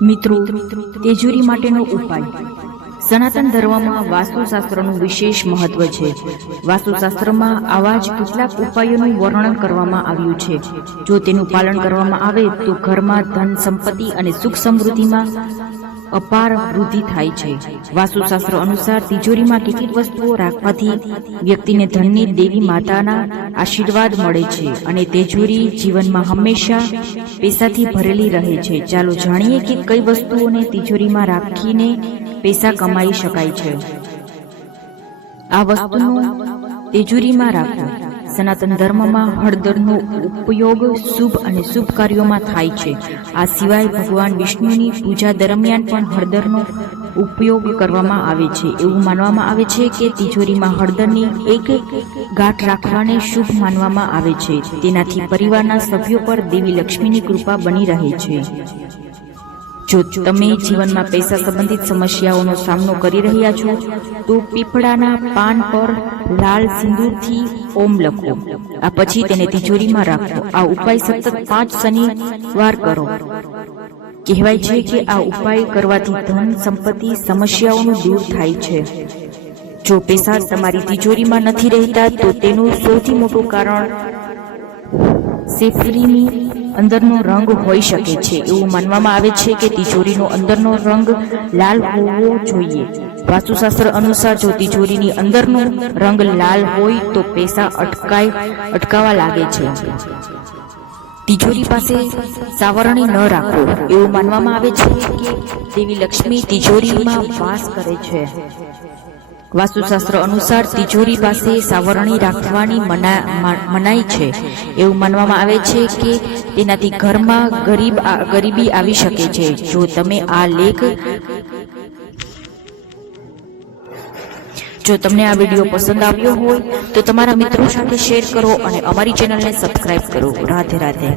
મિત્રો, તેજુરી માટેનો ઉપાય. સનાતન ધર્મમાં વાસ્તુશાસ્ત્રનું વિશેષ મહત્વ છે. વાસ્તુશાસ્ત્રમાં આવા જ કેટલાક ઉપાયોનું વર્ણન કરવામાં આવ્યું છે. જો તેનું પાલન કરવામાં આવે, તો ઘરમાં ધન, સંપત્તિ અને સુખ સમૃદ્ધિમાં અપાર વૃદ્ધિ થાય છે. વાસ્તુશાસ્ત્ર અનુસાર તિજોરીમાં કેટલીક વસ્તુઓ રાખવાથી વ્યક્તિને ધનની દેવી માતાના આશીર્વાદ મળે છે અને તેજોરી જીવનમાં હંમેશા પૈસાથી ભરેલી રહે છે. ચાલો જાણીએ કે કઈ વસ્તુઓને તિજોરીમાં રાખીને પૈસા કમાઈ શકાય છે. આ વસ્તુનું તિજોરીમાં રાખવું સનાતન ધર્મમાં હળદરનો ઉપયોગ શુભ અને શુભ કાર્યોમાં થાય છે. આ સિવાય ભગવાન વિષ્ણુની પૂજા દરમિયાન પણ હળદરનો ઉપયોગ કરવામાં આવે છે. એવું માનવામાં આવે છે કે તિજોરીમાં હળદરની એક ગાંઠ રાખવાને શુભ માનવામાં આવે છે. તેનાથી પરિવારના સભ્યો પર દેવી લક્ષ્મીની કૃપા બની રહે છે. જો તમે જીવનમાં પૈસા સંબંધિત સમસ્યાઓનો સામનો કરી રહ્યા છો, તો પીપળાના પાન પર લાલ સિંદૂરથી ઓમ લખો. આ પછી તેને તિજોરીમાં રાખો. આ ઉપાય સતત પાંચ શનિવાર કરો. કહેવાય છે કે આ ઉપાય કરવાથી ધન સંપત્તિ સમસ્યાઓનું દૂર થાય છે. જો પૈસા તમારી તિજોરીમાં નથી રહેતા, તો તેનું સૌથી મોટું કારણ સેફરીની અંદરનો રંગ હોઈ શકે છે એવું માનવામાં આવે છે કે તિજોરીનો અંદરનો રંગ લાલ હોવો જોઈએ. વાસ્તુશાસ્ત્ર અનુસાર જો તિજોરીની અંદરનો રંગ લાલ હોય તો પૈસા અટકાય, અટકાવા લાગે છે. તિજોરી પાસે સાવરણી ન રાખો એવું માનવામાં આવે છે કે દેવી લક્ષ્મી તિજોરીમાં વાસ કરે છે. વાસ્તુશાસ્ત્ર અનુસાર તિજોરી પાસે સાવરણી રાખવાની મના- મનાઈ છે. એવું માનવામાં આવે છે કે તેનાથી ઘરમાં ગરીબ ગરીબી આવી શકે છે. જો તમે આ લેખ જો તમને આ વીડિયો પસંદ આવ્યો હોય, તો તમારા મિત્રો સાથે શેર કરો અને અમારી ચેનલને સબસ્ક્રાઇબ કરો. રાધે રાધે.